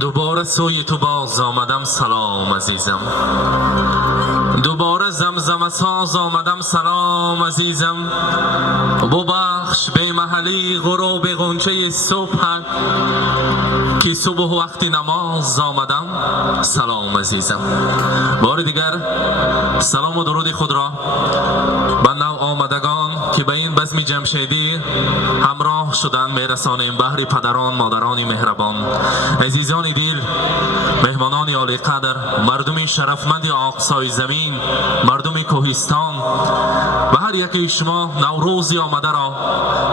دوباره سوی تو باز آمدم سلام عزیزم، دوباره زمزمه ساز آمدم سلام عزیزم. ببخش بی محلی غروب غنچه صبح که صبح وقتی نماز آمدم سلام عزیزم. بار دیگر سلام و درود خود را به نو آمدگان که به این بزم جمشیدی همراه شدن میرسانیم. بهر پدران مادران مهربان، عزیزان دل، مهمانان عالی قدر، مردم شرفمند اقصای زمین، مردم کوهستان و هر یکی شما نوروزی آمده را،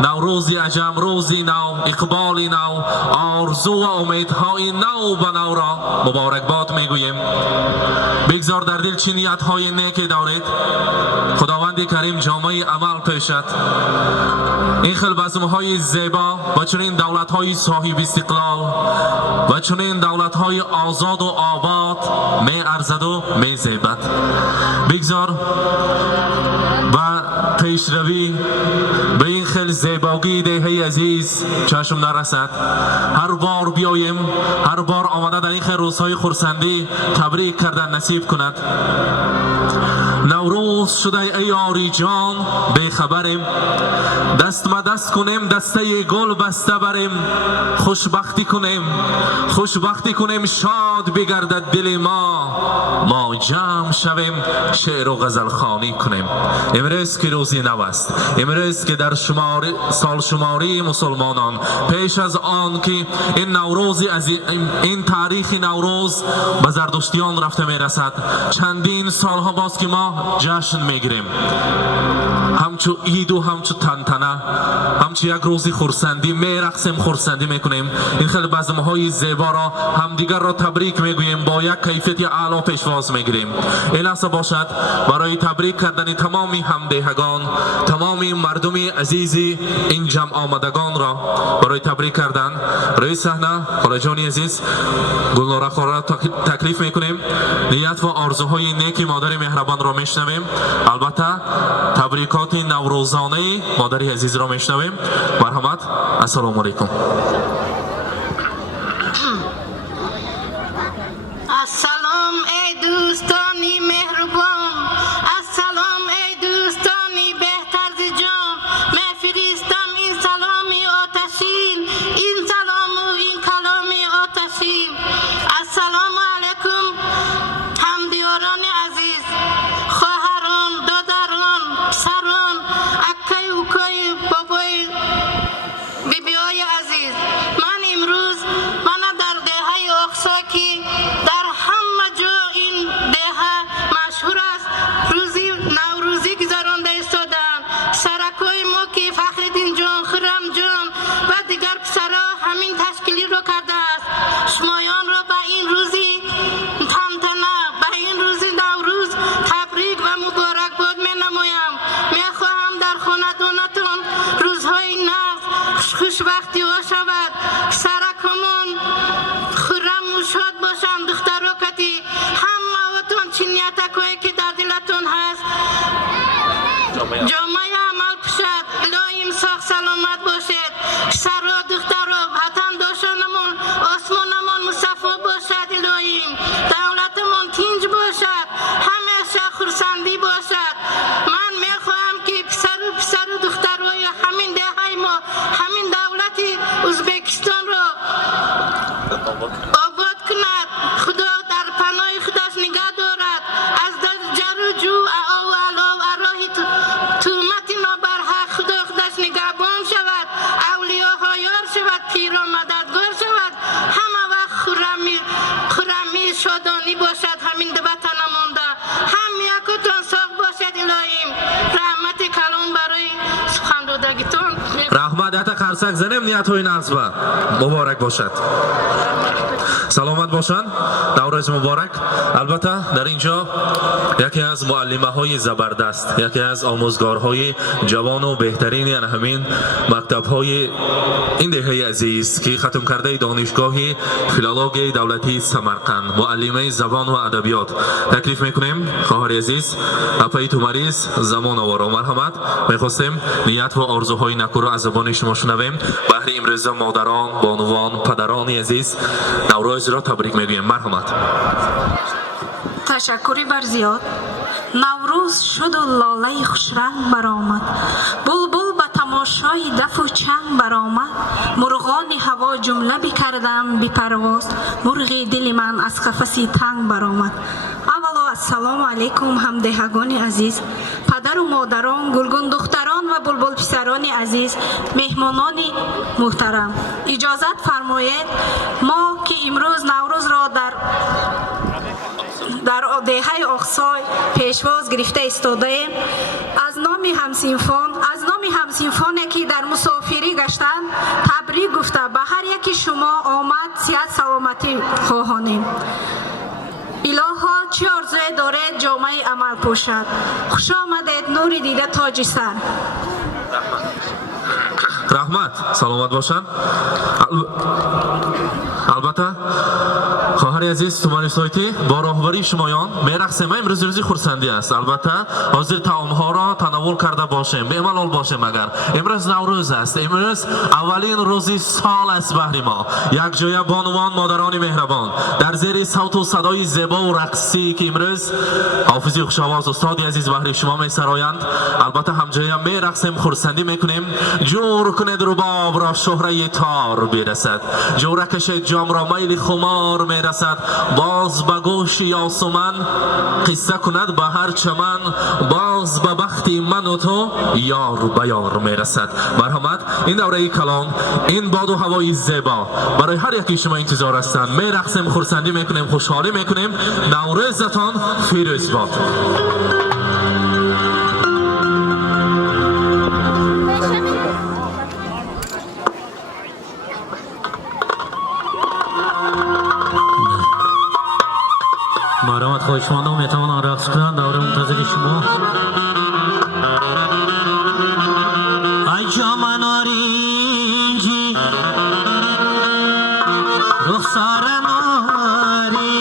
نوروزی عجم، روزی نو، اقبال نو، آرزو و امیدهای نو به نو را مبارکباد میگوییم. بگذار در دل چه نیت‌های نیکی دارید، خداوند کریم جامعه عمل پیشد. این خیل بزم‌های زیبا و چنین دولت‌های صاحب استقلال و چنین دولت‌های آزاد و آباد می ارزد و می زیبد. بگذار و پیشروی به این خیل زیباگی دهه عزیز چشم نرسد. هر بار بیاییم، هر بار آمده در این خیل روزهای خرسندی تبریک کردن نصیب کند. نوروز شده ای یاری جان بیخبریم، دست ما دست کنیم دسته گل بسته بریم. خوشبختی کنیم، خوشبختی کنیم، شاد بگردد دل ما جمع شویم شعر و غزل خوانی کنیم. امروز که روزی نو است، امروز که در سال شماری مسلمانان پیش از آن که این نوروز این تاریخ نوروز به زردشتیان رفته میرسد، چندین سالها باز که ما جشن میگیریم، همچو عید و همچو تنتنه، همچو یک روزی خرسندی میرقصیم، خرسندی میکنیم. این خیلی بزمهای زیبا را همدیگر را تبریک میگوییم، با یک کیفیت اعلی پیشواز میگیریم. این لحظه باشد برای تبریک کردن تمامی همدهگان، تمامی مردم عزیز این جمع آمدگان را برای تبریک کردن روی صحنه خاله جانی عزیز گلناره خورا را تکلیف میکنیم. نیت و آرزوهای نیکی مادر مهربان را میشنویم. البته تبریکات نوروزانه مادر عزیز را میشنویم. مرحمت. السلام علیکم. السلام ای دوستانی مهربان، السلام ای دوستانی بهتر ز جان. میفرستم این سلامی آتشین، این سلام و این کلامی آتشین. السلام علیکم همدیاران عزیز، خواهران، دادران، پسران، اکای و کای، بابای، بیبیای عزیز. من امروز در دهه اقصا که در همه جا این دهه مشهور است، روزی نوروزی گذرانده ایستادند. سرکای ما که فخرالدین جان، خرم جان و دیگر پسرها همین تشکیلی رو کرده است. شمایان را به این روزی تنتنه، به این روزی نوروز تبریک و مبارکباد می نمایم. می خواهم در خانه‌دانتان روزهای نو خوشبختی ها شود، سرکمان خرم و شاد باشند. دخترها کتی همه وطن چی نیتکایی که در دلتون هست جامعه عمل پشد، دائم ساخ سلامت باشد. پسرها، دخترها، وطن داشتنمان، آسمانمان مصفا باشد. الهیم دولتمان تینج باشد، همیشه خرسندی باشد. من میخواهم که پسر و دخترهای همین دهه ما همین دولت ازبکستان را آباد کند. خدا در پناه خودش نگه دارد. از در جر و جو و راه تومه قرصک زنیم نیت های نصبه مبارک باشد. سلامت باشند. نوروز مبارک. البته در اینجا یکی از معلمه های زبردست، یکی از آموزگارهای جوان و بهترین یعنی همین مکتب های این دهه عزیز که ختم کرده دانشگاه فیلولوژی دولتی سمرقند، معلمه زبان و ادبیات تکلیف میکنیم. خواهر عزیز اپای تو مریض زمان آورا مرحمت. میخواستیم نیت و آرزوهای نکو را از زبان شما شنویم. بهر امروز مادران، بانوان، پدران عزیز نوروز را تبریک میگویم. مرحمت. تشکری بر زیاد. نوروز شد و لاله خوشرنگ برآمد، بلبل به تماشای دف و چنگ برآمد، مرغان هوا جمله بکردند بی پرواز، مرغ دل من از قفسی تنگ برآمد. اولا السلام علیکم همدهگان عزیز، پدر و مادران، گلگون دختران و بلبل پسران عزیز، مهمانان محترم، اجازت فرمایید ما که امروز نوروز را در دهه اقصای پیشواز گرفته ایستاده ایم. از نام همسینفانی که در مسافری گشتند تبریک گفته به هر یکی شما آمد صحت سلامتی خواهانیم. الها چه آرزوی دارد جامعه عمل پوشد. خوش آمدید نوری دیده تاج سر. رحمت. سلامت باشند. البته خواهر عزیز تومانی سایتی با راهبری شمایان میرقصیم. امروز روزی خورسندی است. البته حاضر طعام‌ها را تناول کرده باشیم، بی‌ملال باشیم. اگر امروز نوروز است، امروز اولین روزی سال است بهر ما. یک جای بانوان، مادران مهربان در زیر صوت و صدای زیبا و رقصی که امروز حافظی خوش‌آواز استاد عزیز بهر شما می‌سرایند، البته همجایی میرقصیم، خورسندی میکنیم. جور کنید رباب را شهره تار برسد، جورکش جام را میل خمار میرسد، باز به گوش یاسمن قصه کند به هر چمن، باز به بختی من و تو یار به یار میرسد. مرحمت. این دوره کلام، این باد و هوای زیبا برای هر یکی شما انتظار هستند. میرقصیم، خورسندی میکنیم، خوشحالی میکنیم. نوروزتان فیروز باد. مرحمت. خواهشمندان میتوانند رقص کنند. دوره منتظر شما. ای جام نارنجی رخسار نارنجی،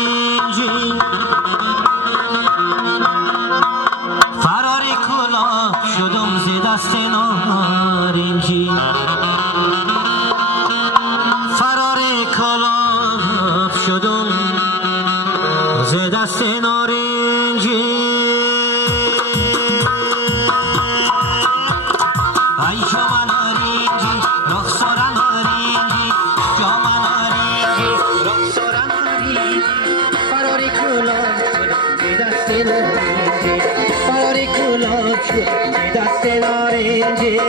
فرار کلاه شدم ز دست نارنجی، فرار کلاه شدم ز دست نارنجی. ای جام نارنجی رخسار نارنجی، جام نارنجی رخسار نارنجی، فرار کلاه ز دست نارنجی، فرار کلاه ز دست نارنجی.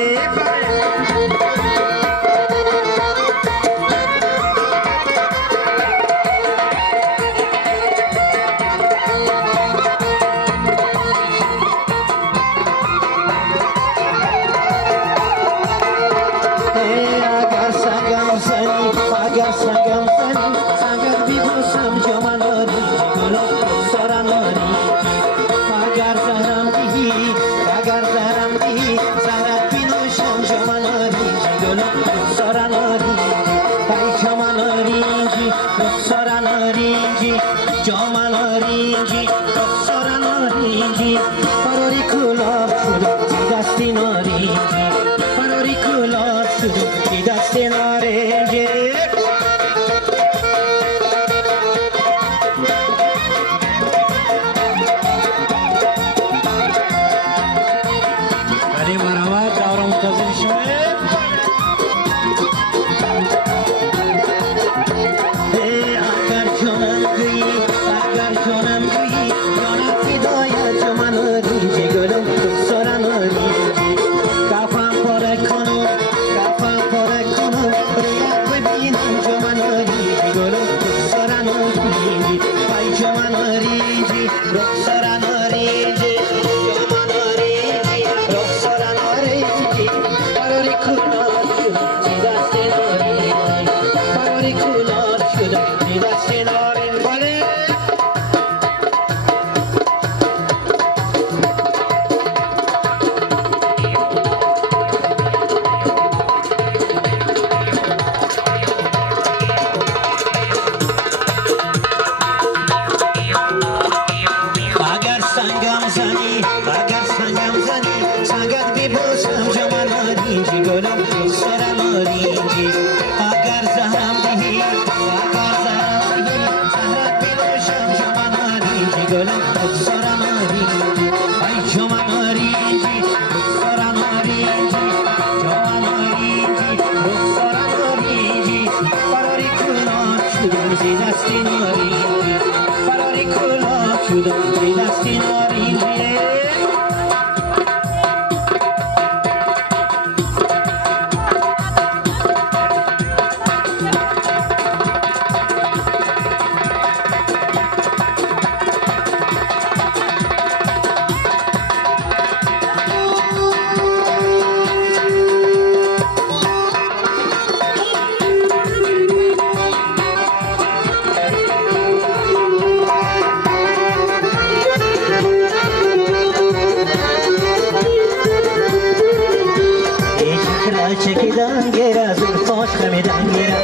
کلال چکیدن گیره زلفاش خمیدن گیره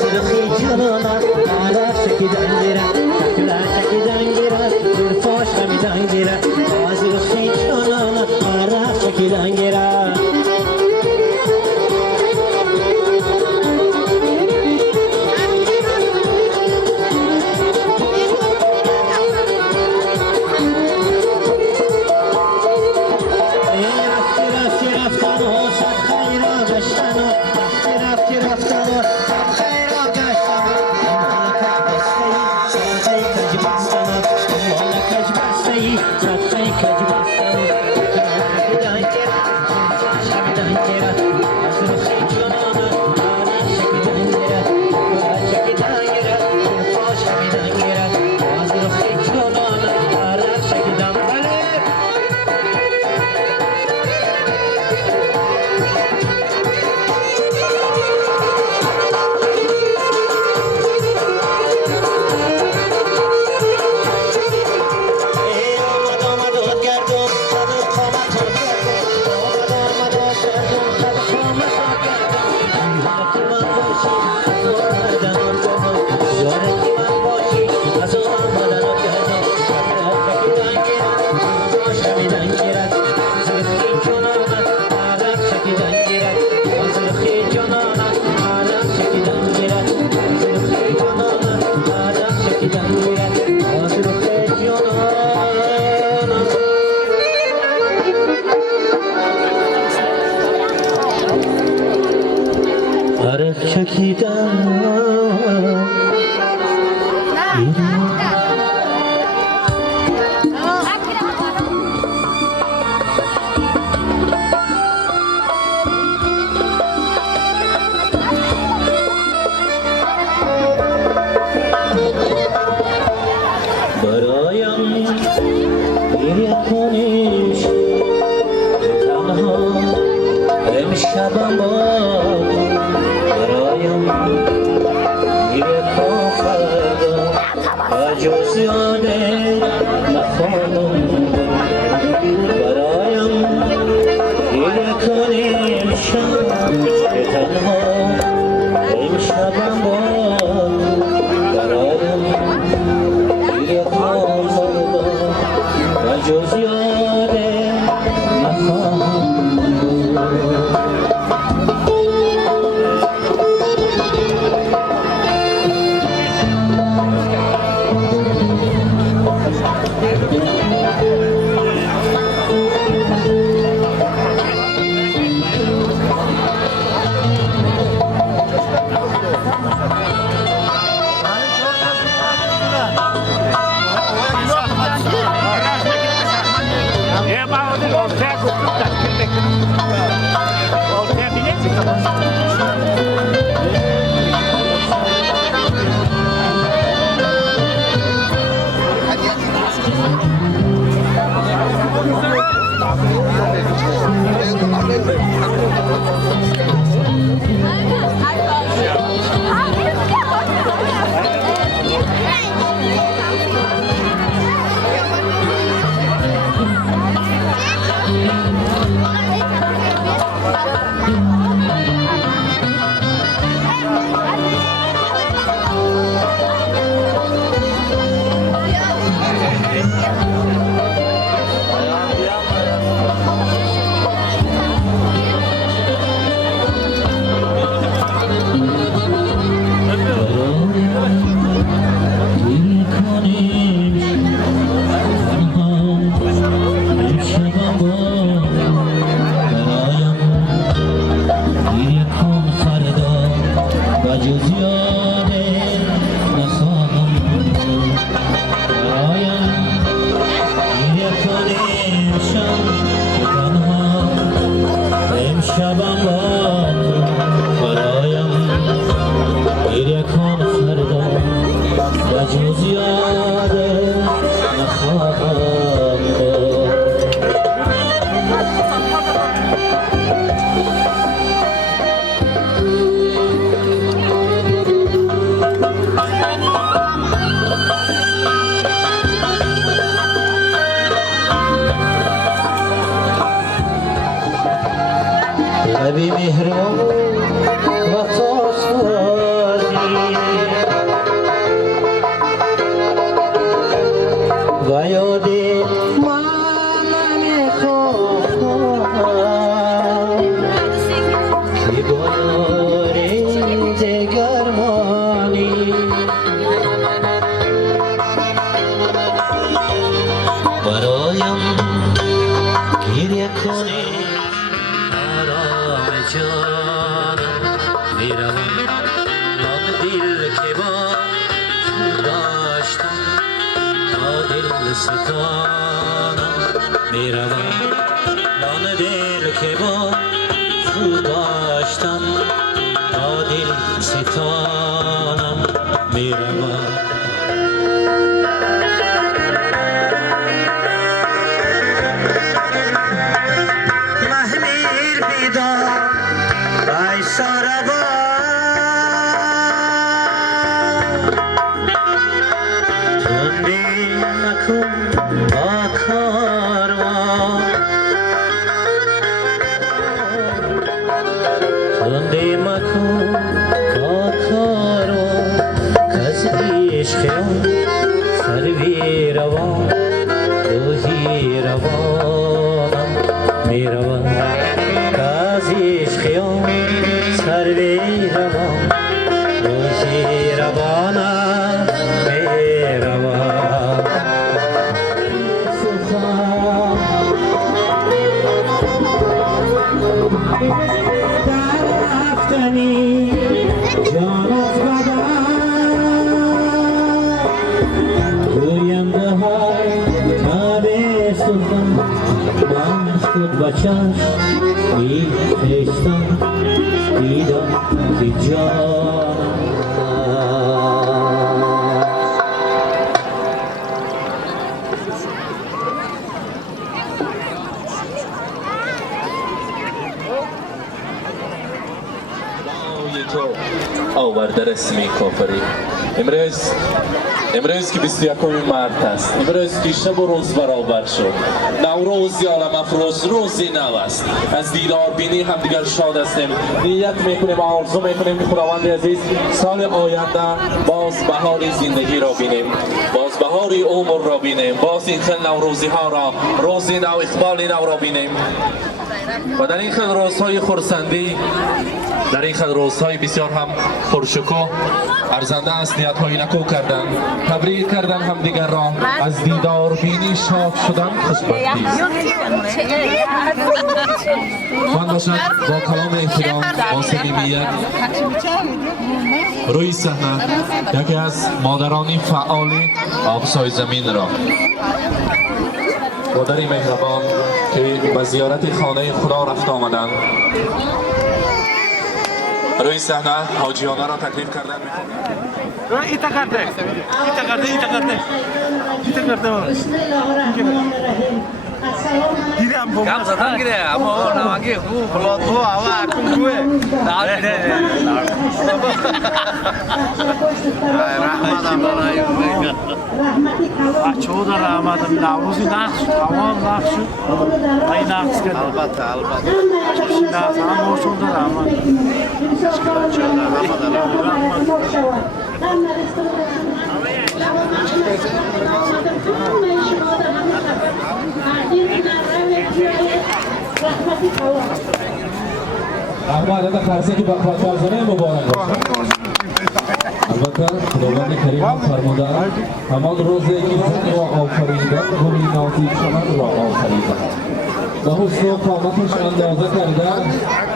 سلخی جنانا عرق چکیدن گیره کلال چکیدن گیره زلفاش خمیدن گیره سلخی جنانا عرق چکیدن گیره مهرو وفاسازی و یاد من نمیخواهم که بار دگرمانی برایم گریه کنی آرام جانم میروم نام دل که با داشتم تا دل ستانم میروم نام دل که با داشتم تا دل ستانم میروم چشم می‌خواستم دیدم که جانم تو آورده رسمی کافری امروز که 21 مارت است، امروز که شب و روز برابر شد، نوروز عالم افروز روزی نو است. از دیدار بینی هم دیگر شاد هستیم. نیت میکنیم، آرزو میکنیم که خداوند عزیز سال آینده باز بهار زندگی را بینیم، باز بهار عمر را بینیم، باز این خیل نوروزی ها را، روزی نو، اقبال نو را بینیم و در این خیل روزهای خرسندی، در این خیل روزهای بسیار هم پرشکوه ارزنده است نیت های نکو کردن، تبریک کردن هم دیگر را، از دیدار بینی شاد شدن خوشبختی است. من باشد با کلام احترام با صمیمیت روی صحنه یکی از مادران فعال آبسای زمین را، مادری مهربان که به زیارت خانه خدا رفت آمدند، روی صحنه حاجیانه را تکلیف کردن می‌کنم. ایتا کرده دیدم با کم زدن گیره اما نماگی خوب بلاد تو آوا کنگوه رحمتم بچه ها در آمدم نوروزی نقص تمام نقص شد این نقص کرد البته چشی نقص هم موشون در آمد احمد اگر خرسه که بخواه مبارک باشد. البته خداوند کریم فرموده همان روزی که زن را آفریدن گلی نازک چمن را آفریدن و حسن و قامتش اندازه کردن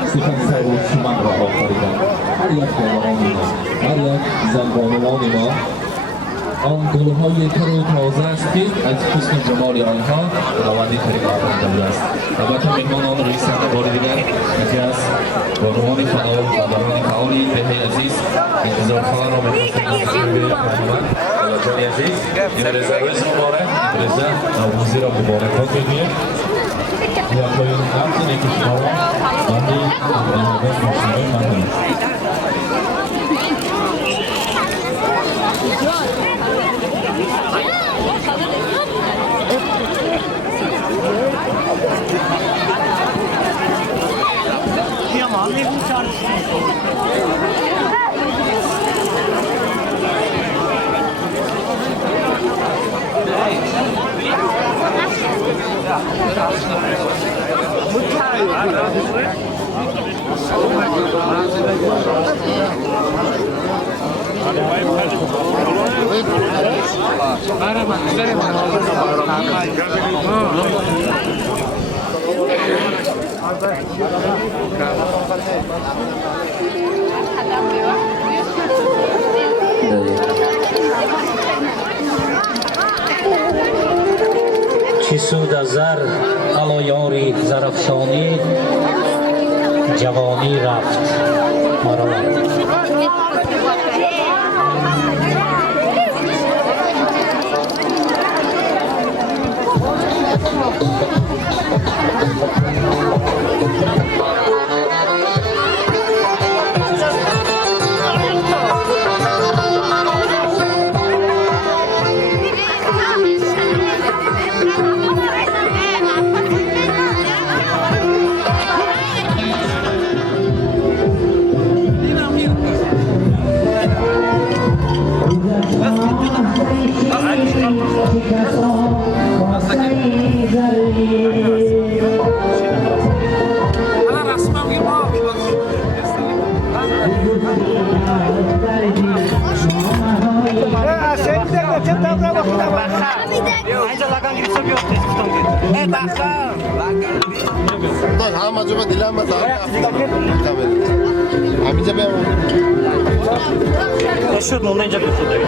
سپس سر و چمن را آفریدن. هر یک بانوانی ما، هر یک زن بانوانی ما آن گلهای تر و تازه است که از حسن جمال آنها خداوند کریم آفریده است. البته مهمانان روی صحنه بار دیگر یکی از بانوان فعال و مادران فعالی بهی عزیز انتظار خانه را می‌خواستیم از خیلی محمد جانی عزیز این رضا روز مبارک، این رضا نوروزی را مبارکات می‌گویم. یا پایان نفت نیکی شما را بندی نمازان مشنوی مندیم. Yaman. چه سود از زر الا یاری زرافشانی جوانی رفت مرا همه جا دیلم همینجا بیام شد مونده اینجا بخوده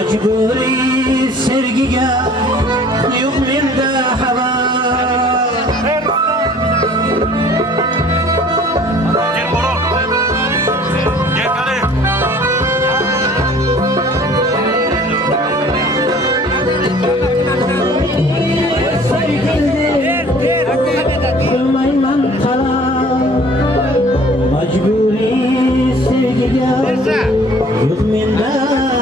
مجبوری سرگیگه یوق منده هوا مجبوری سرگیگه یوق منده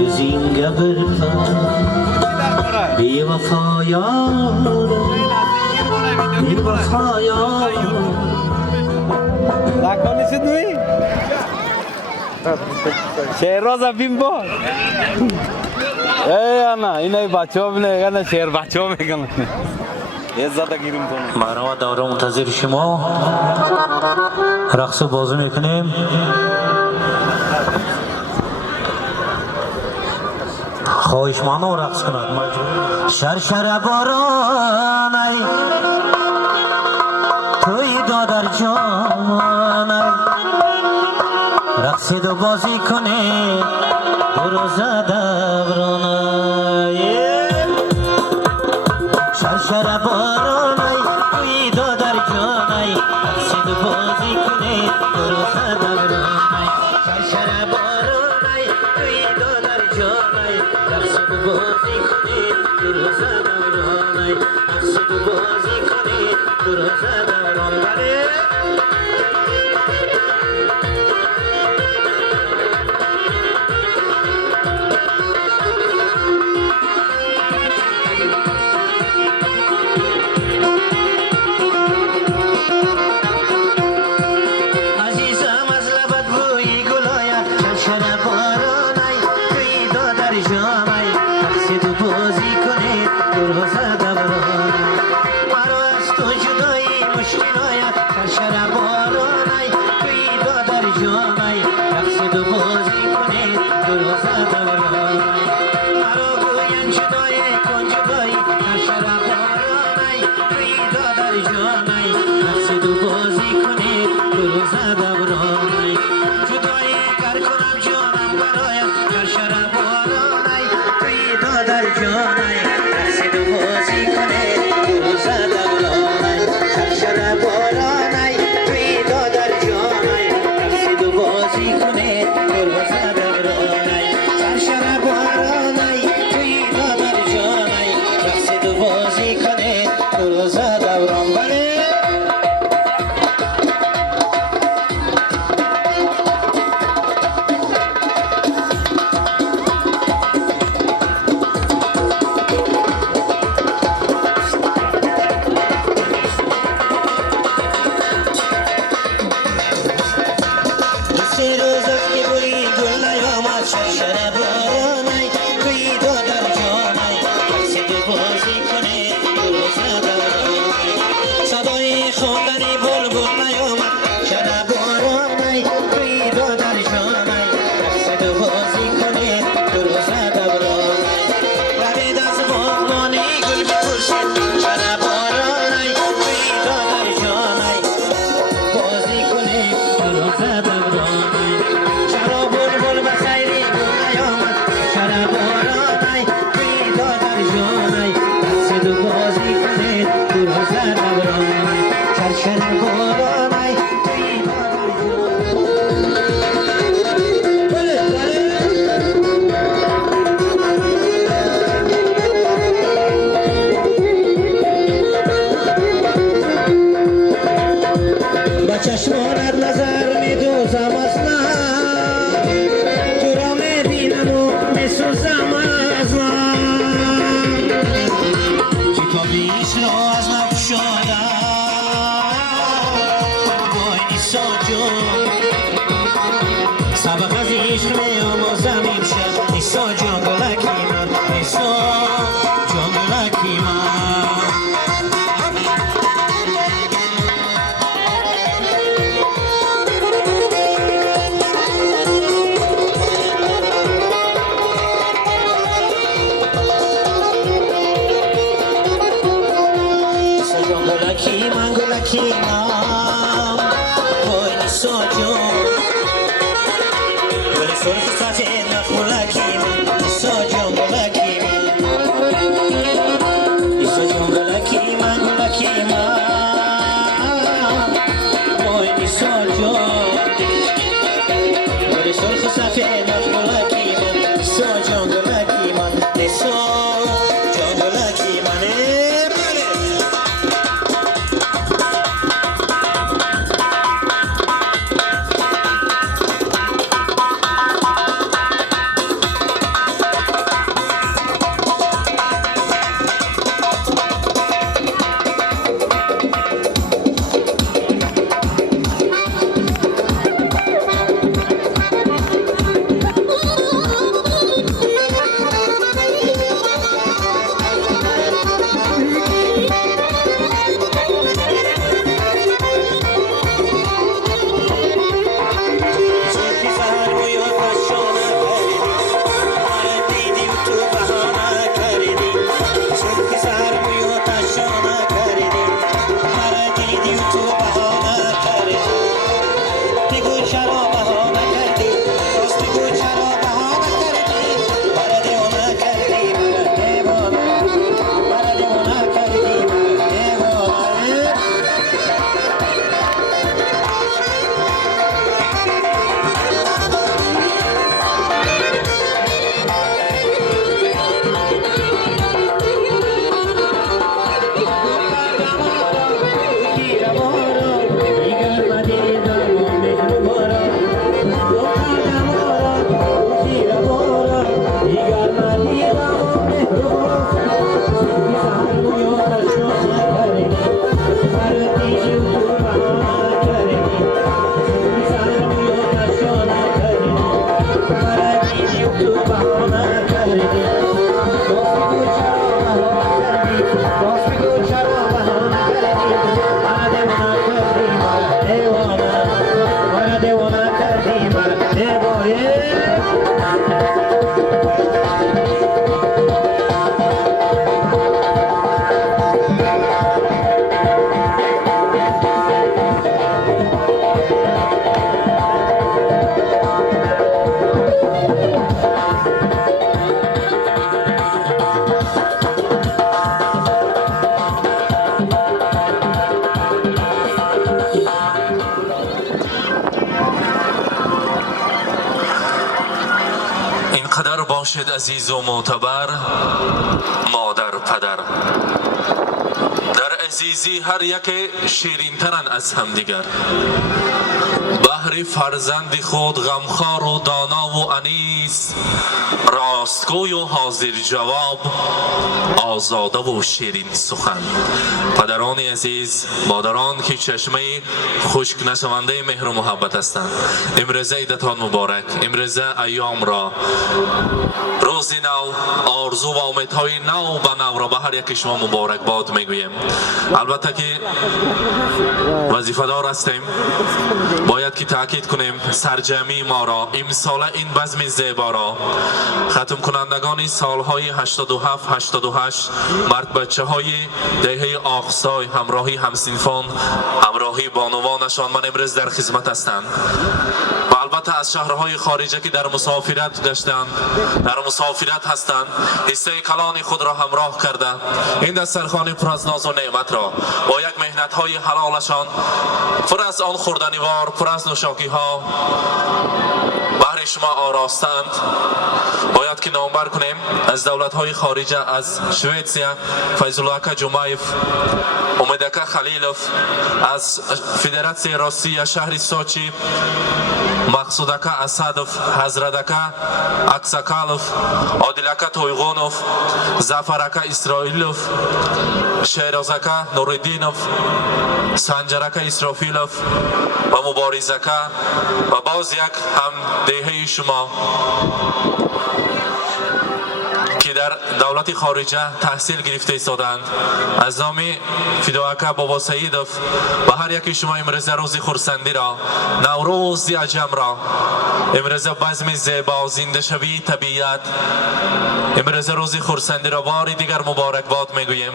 yüzünge birpa bevafo yarim bevafo yarim Lakoni sedui. Sheroza bimbo. Ana, inai bachom ne gana sher bachom gana. Ezzata girim konu. برنامه دوره منتظر شما رقص بازی میکنیم. خواهشمندم رقص کند. شرشر بارانای توی دادر جانای رقصید و بازی کنی دو روزه دورانای شرشر بارانای توی دادر جانای رقصید و بازی کنی دو روزه دورانای شرشر بارانای توی دادر جانای رقصید و بازی کنی دو روزه دورانای رقصید و بازی کنی دو روزه دورانای باشد عزیز و معتبر مادر پدر. در عزیزی هر یک شیرین ترن از همدیگر. بهر فرزند خود غمخوار و دانا و انیس، راستگوی و حاضر جواب، آزاده و شیرین سخن. پدران عزیز، مادران که چشمه خشک نشونده مهر و محبت هستند، امروز عیدتان مبارک. امروز ایام را، روز نو، آرزو و امیدهای نو به نو را به هر یک شما مبارک باد میگویم. البته که وظیفه‌دار هستیم، باید که تاکید کنیم سرجمی ما را امسال این بزم زیبا را ختم کنندگان سالهای 87 88 مرد بچه های دهه آقسای همراهی همسینفان همراهی بانوانشان من امروز در خدمت هستند و البته از شهرهای خارجه که در مسافرت گشتند در مسافرت هستند حصه کلان خود را همراه کرده این دسترخوان پر از ناز و نعمت را با یک مهنت های حلالشان پر از آن خوردنیوار پر از نوشاکی ها بهر شما آراستند. باید که نامبر کنیم از دولت های خارجه، از شویتسیا فیض‌الله جمایف، امیدک خلیلوف، از فدراسیون روسیه شهر سوچی مقصودک اسدوف، حضرتک اکساکالوف، عادلک تویغونوف، زفرک اسرائیلوف، شیرازک نوردینوف، سنجرک اسرافیلوف و مبارزک و باز یک هم دهه شما که در دولت خارجه تحصیل گرفته ایستادند. از نام فداکه بابا سعیدوف و هر یکی شما امروز روز خرسندی را، نوروز عجم را، امروز بزم زیبا زنده شوی طبیعت، امروز روز خرسندی را بار دیگر مبارک باد میگوییم.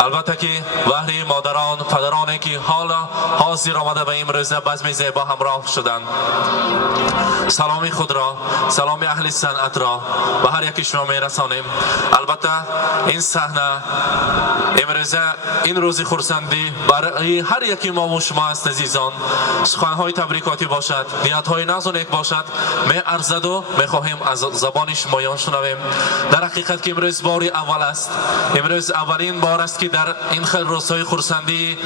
البته که بهر مادران پدرانی که حالا حاضر آمده به امروز بزم زیبا همراه شدند، سلامی خود را، سلام اهل صنعت را به هر یکی شما میرسانیم. البته این صحنه امروز این روز خرسندی برای هر یکی ما و شما است عزیزان. سخنهای تبریکاتی باشد، نیتهای ناز و نیک باشد، می ارزد و می خواهیم از زبان شمایان شنویم. در حقیقت که امروز بار اول است، امروز اولین بار است که در این خیلی روزهای خرسندی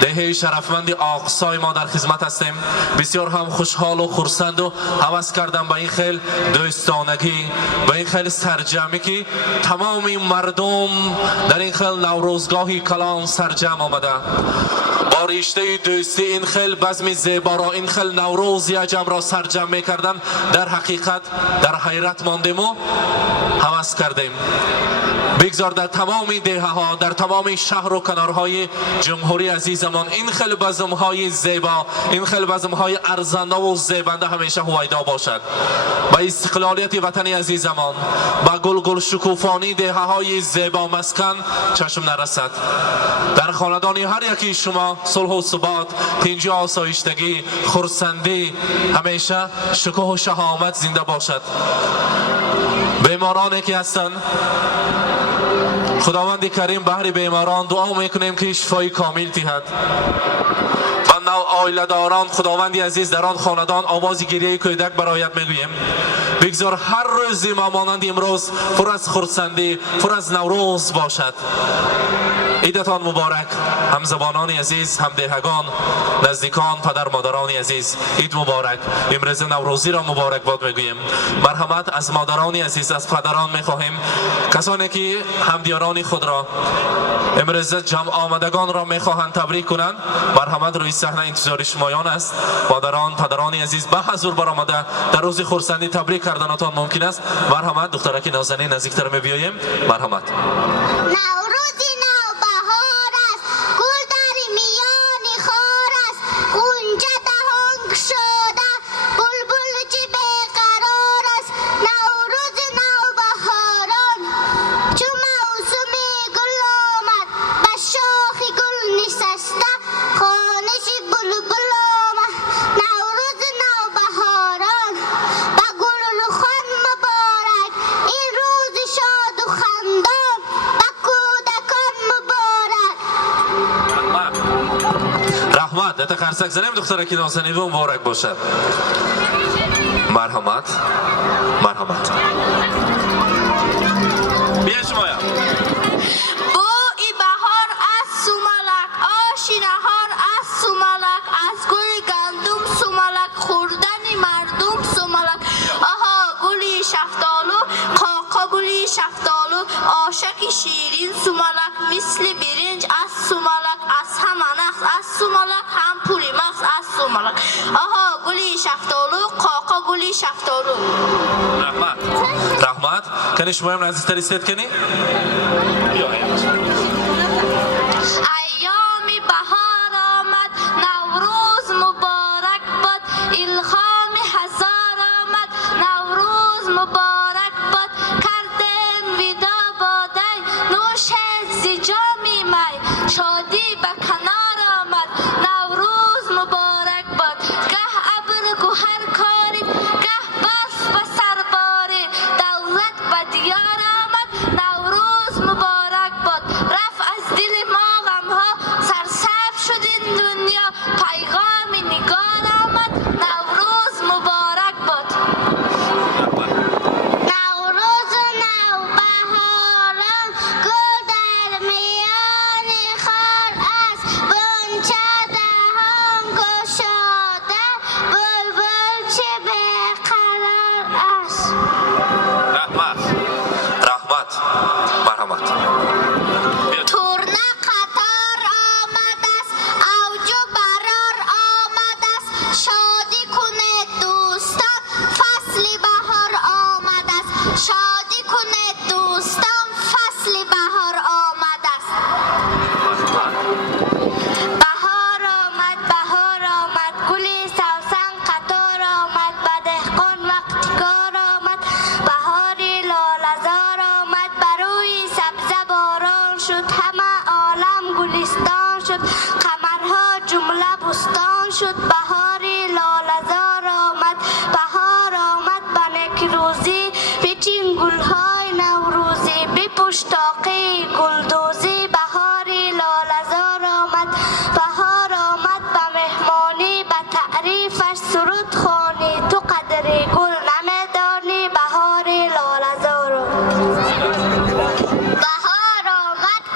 دهه شرفمند آقسای ما در خدمت هستیم. بسیار هم خوشحال و خرسند و هوس کردم به این خیلی دوستانگی، به این خیلی سرجمی که تمام مردم در این خیلی نوروزگاهی کلان سرجم آمده با رشته دوستی این خیلی بزم زیبا را، این خیلی نوروز عجم را سرجم میکردن. در حقیقت در حیرت ماندیم و هوس کردیم. بگذار در تمام دهه ها، در تمام شهر و کنارهای جمهوری عزیزمان این خیلی بزم های زیبا، این خیلی بزم های ارزنده و زیبنده همیشه هویدا باشد. به استقلالیت وطن عزیزمان، به گل شکوفانی دهه های زیبا مسکن چشم نرسد. در خاندان هر یکی شما صلح و ثبات، تنجی آسایشتگی، خرسندی، همیشه شکوه و شهامت زنده باشد. بیمارانی که هستند، خداوند کریم بهر بیماران دعا میکنیم که شفای کامل دهد. و نو آیله داران خداوندی عزیز در آن خاندان آواز گریه کودک برایت میگوییم. بگذار هر روز ما مانند امروز پر از خرسندی، پر از نوروز باشد. عیدتان مبارک همزبانان عزیز، همدهگان، نزدیکان، پدر مادران عزیز، عید مبارک. امروز نوروزی را مبارک باد میگوییم. مرحمت از مادران عزیز، از پدران میخواهیم کسانی که همدیاران خود را امروز جمع آمدگان را میخواهند تبریک کنند. مرحمت روی صحنه انتظار شمایان است. مادران پدران عزیز به حضور برآمده در روز خرسندی تبریک کردنتان ممکن است. مرحمت دخترک نازنین نزدیکتر میبیاییم. مرحمت. دتا قرصک زنیم دخترکی نازنین مبارک باشد. مرحمت. مرحمت. سومالک مثل برنج از سومالک از همانخ از سومالک هم پوری مغز از سومالک آها گلی شفتالو قاقا گلی شفتالو رحمت کنی شما هم نزدیکتر استید کنی؟ ایامی بهار آمد نوروز مبارک باد الهام هزار آمد نوروز مبارک باد کردن ودا باده نوش زجامی می شادی به کنار آمد نوروز مبارک باد گه ابر گوهر کارید گه برف به سر بارید دولت به دیار آمد نوروز مبارک باد رفت از دل ما غمها سرسبز شد این دنیا پیغام نگار آمد نوروز مبارک باد نوروز نوبهاران گل در میان خار است غنچه دهان گشاده بلبل چه بیقرار است رحمت مرحمت تورنه قطار آمد است اوج و برار آمد است شادی کنید دوستان فصل بهار آمد است شادی کنید دوستان فصل بهار آمد است بهار آمد گلی سوسن قطار آمد به دهقان وقتی کار آمد بهاری لاله‌زار آمد بر روی سبزه باران شد همه عالم گلستان شد قمرها جمله بستان شد بهاری لاله‌زار آمد بهار آمد به نکروزی بچین گلهای نوروزی بپوش طاقه گلدوزی بهاری لاله‌زار آمد بهار آمد به مهمانی به تعریفش سرود خوانی تو قدر گل نمیدانی بهاری لاله‌زار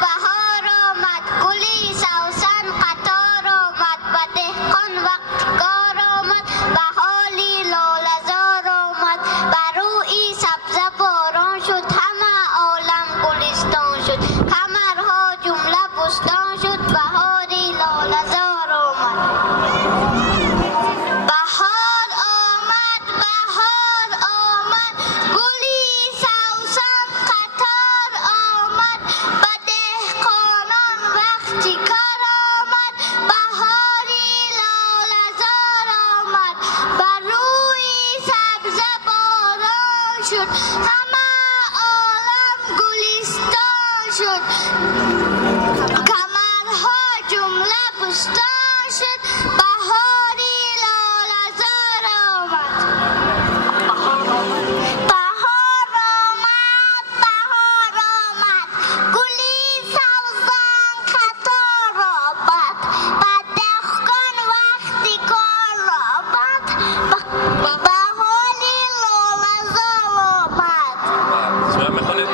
بهار آمد گلی سوسن قطار آمد به دهقان وقت کار آمد بهاری لاله‌زار آمد بر روی سبزه باران شد همه عالم گلستان شد قمرها جمله بستان شد بهاری لاله‌زار آمد بهار آمد گلی سوسن قطار آمد به دهقانان وقتی کار آمد بهاری لاله‌زار آمد بر روی سبزه باران شد همه عالم گلستان شد قمرها جمله بستان شد بهاری لاله‌زار آمد بهار آمد گلی سوسن قطار آمد به دهقان وقتی کار آمد بهاری لاله‌زار آمد شما میخوانید؟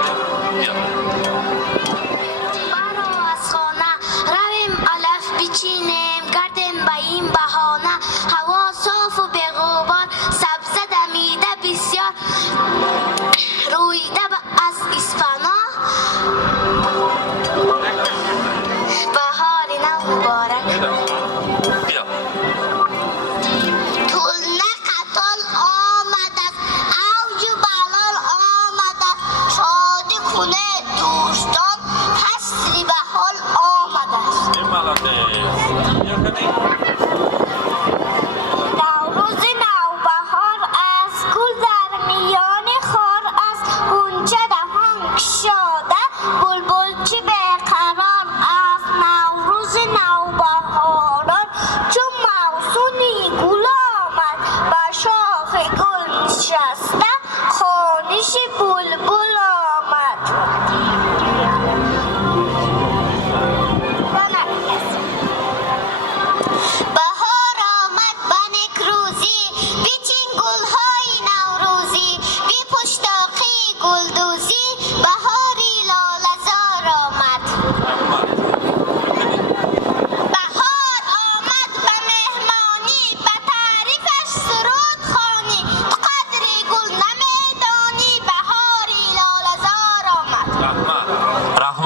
برو از خانه رویم علف بچینیم گردیم به این بهانه هوا صاف و بی‌غبار سبزه دمیده بسیار رویده از اسفناه بهار نو مبارک بیا تورنه قطار آمد است اوج و بلال آمد است شادی کنید دوستان فصل بهار آمد است این ملاقه بیا کنی؟ نوروز نوبهار است گل در میان خار است غنچه دهان گشاده بلبل چه بیقرار است نوروز نوبهاران چون موسمی گل آمد بر شاخ گل نشسته خوانش بلبل آمد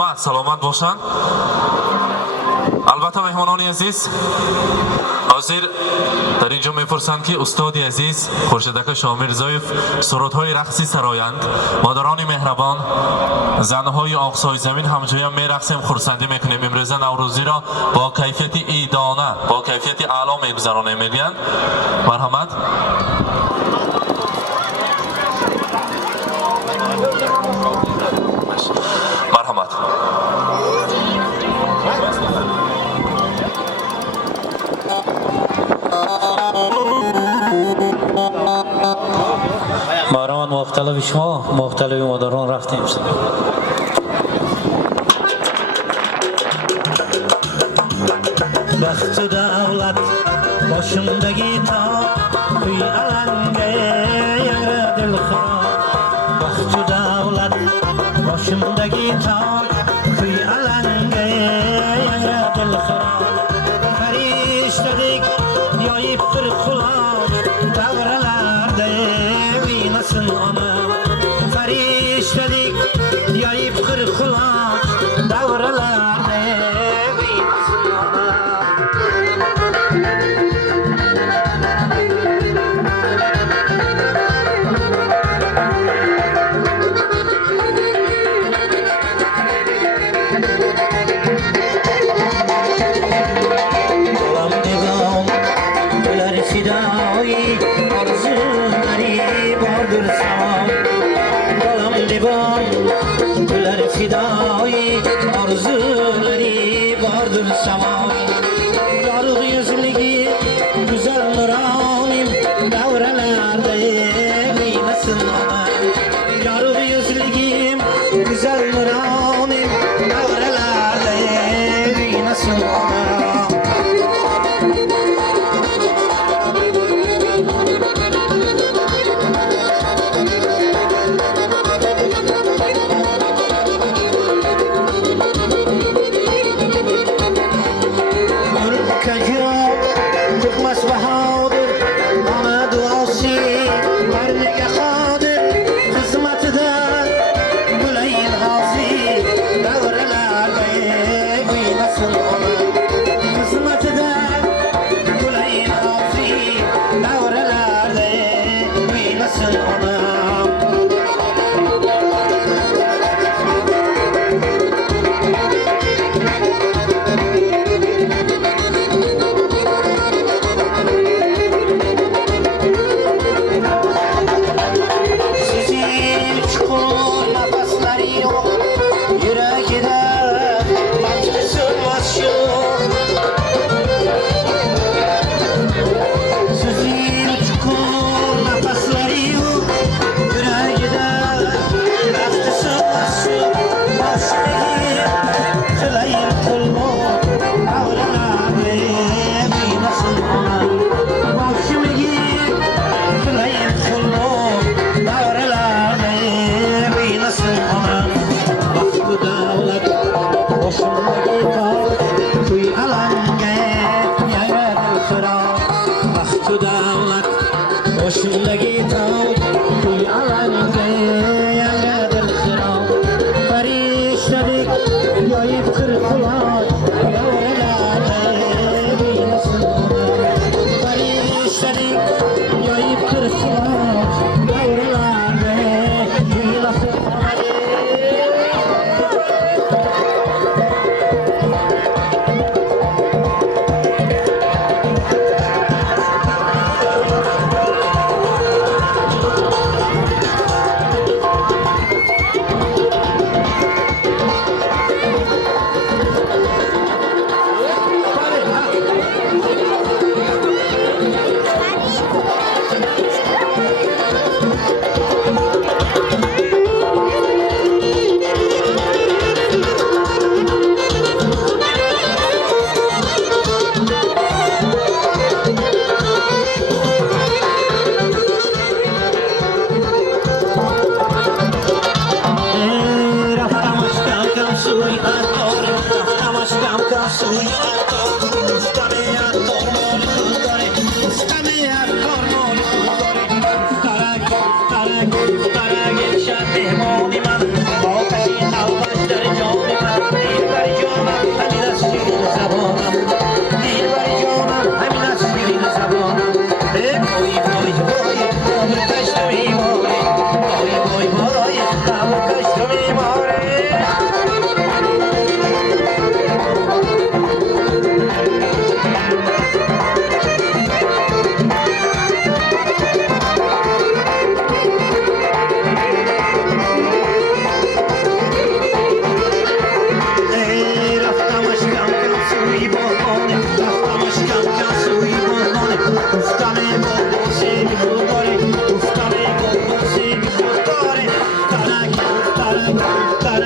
مرحمت سلامت باشند. البته مهمانان عزیز حاضر در اینجا میپرسند که استاد عزیز خورشیدک شامر زایف سرودهای رقصی سرایند. مادران مهربان، زنهای آقسای زمین همجوری هم میرقصیم، خرسندی میکنیم. امروز نوروزی را با کیفیت ایدانه، با کیفیت اعلی میگذرانیم. میگن مرحمت. مرحمت. باران مختلف شما مختلف مادران رفتیم. بخت و دولت başımdaki ta kuy alanga yara dilxor. Bxt و davlat başımdaki ta kuy alanga yara dilxor. Farishtadik yoyib qirquloq davralarda vinasın onam. Farishtadik yoyib qirquloq davralarda vinasın onam. Fidai arzuları vardır saman. Yarık yüzlüğü güzel nuranim devrelerde kıymasın ona. Yarık yüzlüğüm güzel nuranim devrelerde kıymasın ona. Mehmani man, با کسی نباش در جان من.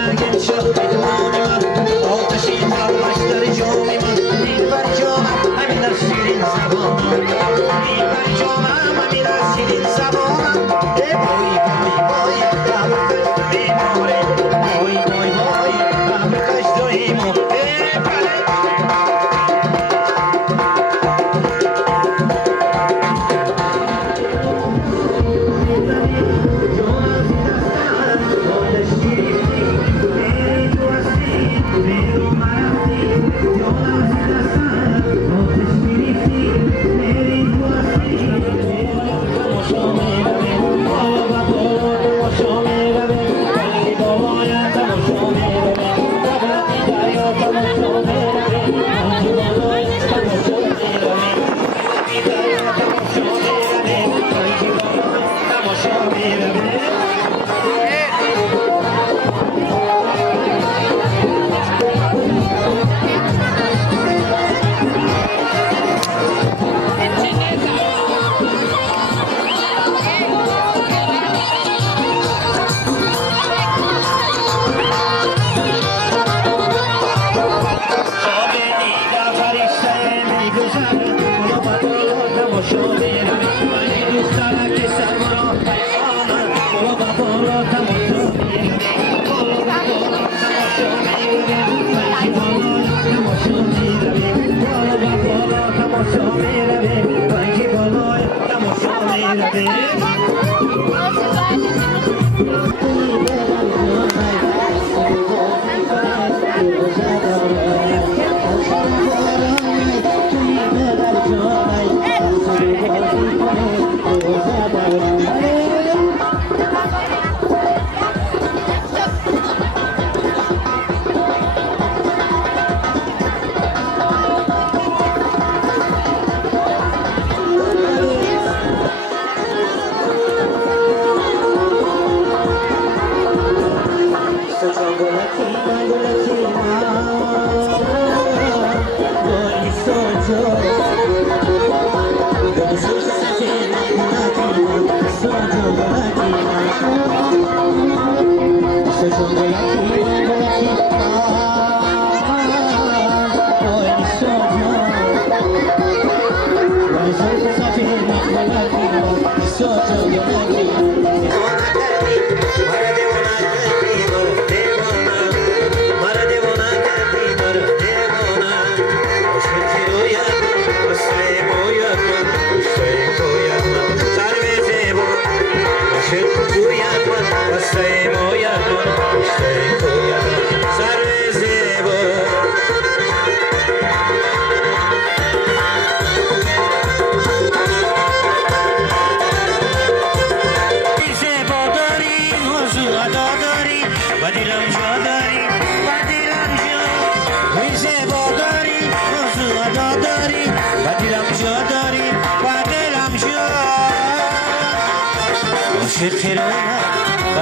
برگل شد بدون من آتشی تماشتر جامم دلبر جامم همین از شیرین زبانم دلبر جامم همین از شیرین زبانم وای وای وای قبر کشت میموره وای وای وای قبر کشت میموره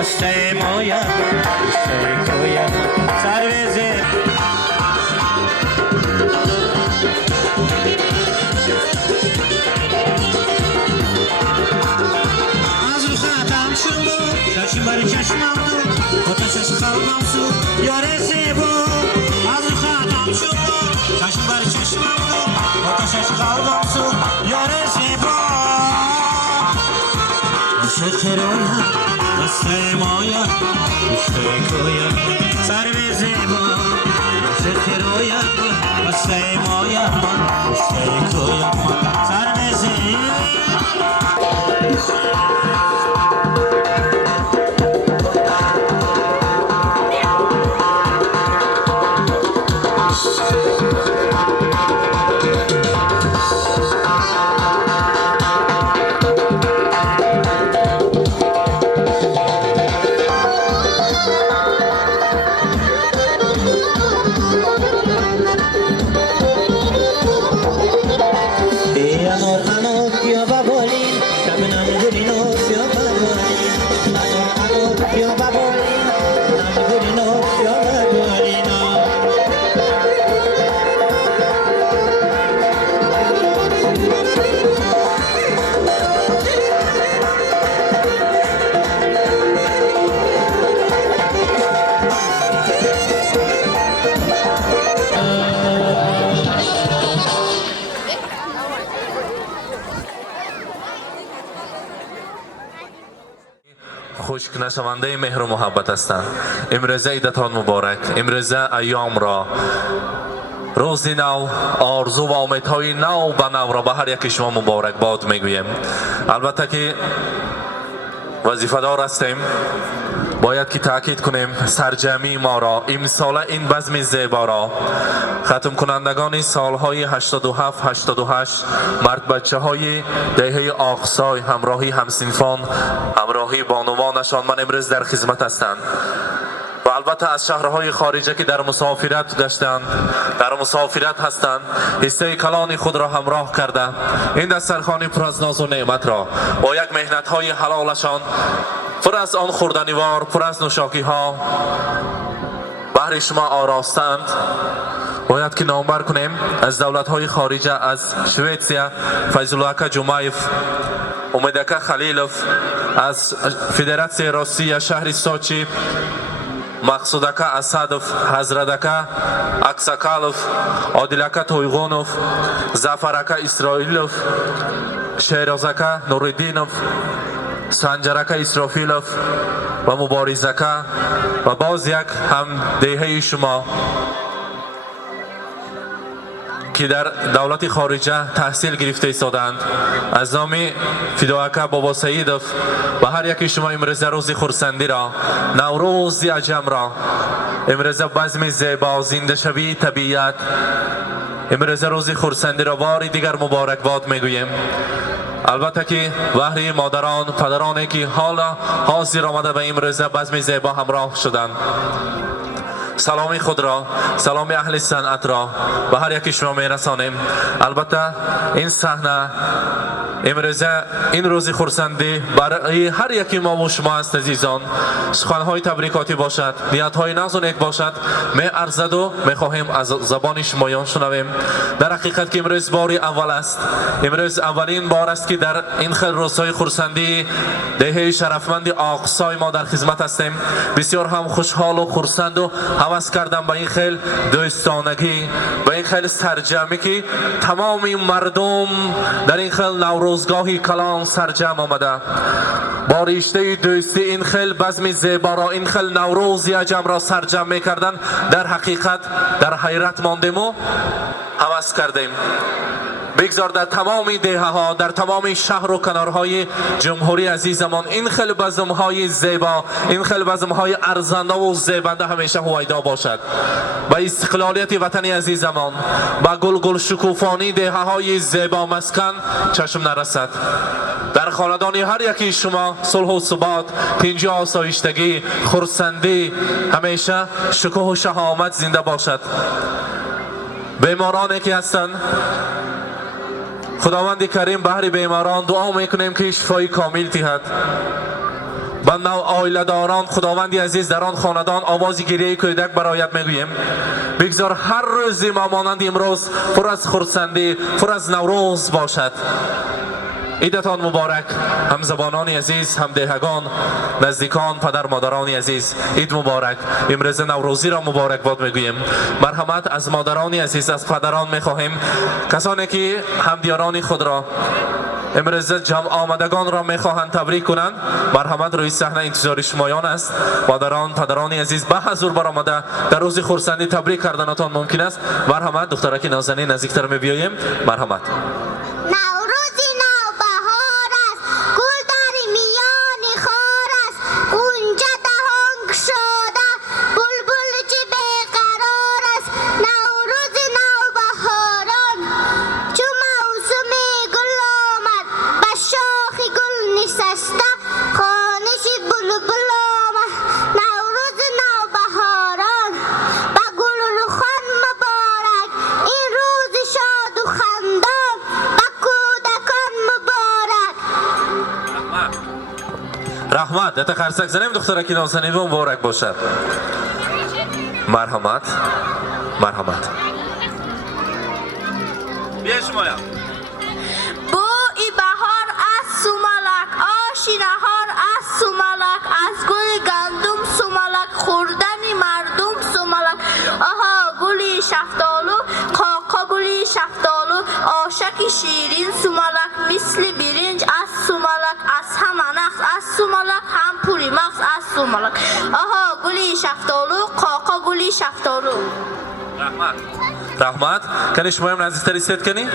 Stay moya, stay koya, sarveze. Azur khatam shundo, chashim bari chashmamdo, otashash khalmamsu, yare sebo. Azur khatam shundo, chashim bari chashmamdo, otashash khalmamsu, yare sebo. Shetheroya. Stay moya, stay koya, sarve zebo. Shetheroya, stay moya, stay koya, sarve zebo. خشک نشونده مهر و محبت هستند. امروز عیدتان مبارک. امروز ایام را، روزی نو، آرزو و امیدهای نو به نو را به هر یک شما مبارک باد میگویم. البته که وظیفه دار هستیم، باید که تاکید کنیم سرجمی ما را امسال این بزم زیبا را ختم کنندگان سالهای 87 88 مرد بچه های دهه آقسای همراهی همسنفان همراهی بانوانشان من امروز در خدمت هستند و البته از شهرهای خارجه که در مسافرت گشتند در مسافرت هستند حصه کلان خود را همراه کرده این دسترخوان پر از ناز و نعمت را با یک مهنت های حلالشان پر از آن خوردنیوار پر از نوشاکی ها بهر شما آراستند. باید که نامبر کنیم از دولت های خارجه، از شویتسیا فیض‌الله جمایف، امیدک خلیلوف، از فدراسیون روسیه شهر سوچی، مقصودک اسدوف، حضرتک اکساکالوف، عادلک تویغونوف، زفرک اسرائیلوف، شیرازک نوردینوف، سنجرک اسرافیلوف و مبارزک و باز یک هم دهه شما که در دولت خارجه تحصیل گرفته ایستادند. از نام فداک بابا سیدوف و هر یکی شما امروز روز خرسندی را، نوروز عجم را، امروز بزم زیبا زنده شوی طبیعت، امروز روز خرسندی را بار دیگر مبارک باد میگوییم. البته که بهر مادران پدرانی که حالا حاضر آمده به امروز بزم زیبا همراه شدند، سلامی خود را، سلام اهل صنعت را به هر یکی شما میرسانیم. البته این صحنه امروز این روز خرسندی برای هر یکی ما و شما است عزیزان. سخنهای تبریکاتی باشد، نیتهای ناز و نیک باشد، می ارزد و می خواهیم از زبان شمایان شنویم. در حقیقت که امروز بار اول است، امروز اولین بار است که در این خیل روزهای خرسندی دهه شرفمند آقسای ما در خدمت هستیم. بسیار هم خوشحال و خرسند و هوس کردم به این خیل دوستانگی، به این خیل سرجمی که تمام مردم در این خیل نوروزگاهی کلان سرجم آمده با رشته دوستی این خیل بزم زیبا را، این خیل نوروزی عجم را سرجم میکردن. در حقیقت در حیرت ماندیم و هوس کردیم. بگذار در تمام دهه ها، در تمام شهر و کنارهای جمهوری عزیزمان این خیل بزم های زیبا، این خیل بزم های ارزنده و زیبنده همیشه هویدا باشد. به استقلالیت وطنی عزیزمان، به گل شکوفانی دهه های زیبا مسکن چشم نرسد. در خاندان هر یکی شما صلح و ثبات، تنجی آسایشتگی، خرسندی، همیشه شکوه و شهامت زنده باشد. بیمارانی که هستند، خداوند کریم بهر بیماران دعا میکنیم که شفای کامل دهد. به نوع آیله داران خداوندی عزیز در آن خاندان آوازی گریه کودک برایت میگوییم. بگذار هر روزی ما مانند امروز پر از خرسندی، پر از نوروز باشد. عیدتان مبارک همزبانان عزیز، همدهگان، نزدیکان، پدر مادران عزیز، عید مبارک. امروز نوروزی را مبارک باد میگوییم. مرحمت از مادران عزیز، از پدران میخواهیم، کسانی که همدیاران خود را امروز جمع آمدگان را میخواهند تبریک کنند. مرحمت روی صحنه انتظار شمایان است. مادران پدران عزیز به حضور برآمده در روز خرسندی تبریک کردنتان ممکن است. مرحمت دخترک نازنین نزدیکتر میبیاییم. مرحمت. رحمت دت خرسک زنیم دخترک نازنین مبارک باشد. مرحمت. مرحمت. بیا شمایا. بوی بهار از سومالک، آشی نهار از سومالک، از گل گندم سومالک، خوردنی مردم سومالک. آها گلی شفتالو، قاقا گلی شفتالو، آشکی شیرین سومالک، مثل برنج از سومالک، از هم نخس از سومالک، هم پوری مغز سومالک آها گلی شفتالو قاقا گلی شفتالو رحمت کنی شما هم نزدیکتر ایستاد کنی؟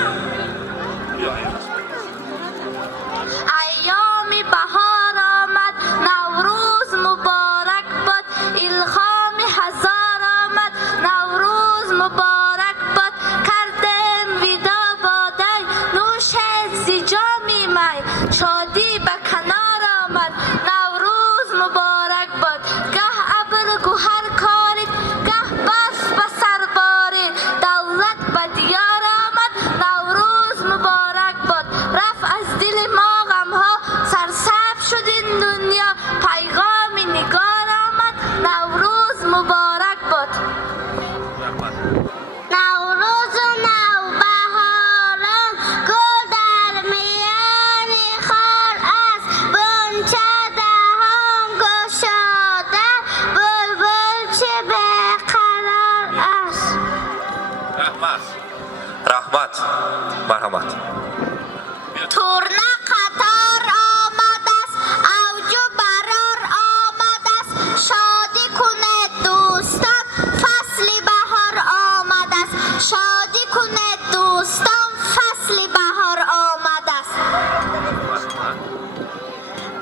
ایام بهار آمد نوروز مبارک باد الهام هزار آمد نوروز مبارک باد کردیم ویدا باده نوش زی جامی می شادی به کنار آمد نوروز مبارک باد گه ابر گوهر کارید گه برف به سر بارید دولت به دیار آمد نوروز مبارک باد رفت از دل ما غمها سرسبز شد این دنیا پیغام نگار آمد نوروز مبارک باد نوروز و نوبهاران گل در میان خار است غنچه دهان گشاده بلبل چه بیقرار است رحمت مرحمت ترنه قطار آمد است اوج و برار آمد است شادی کنه دوستان فصل بهار آمد است شادی کنه دوستان فصل بهار آمد است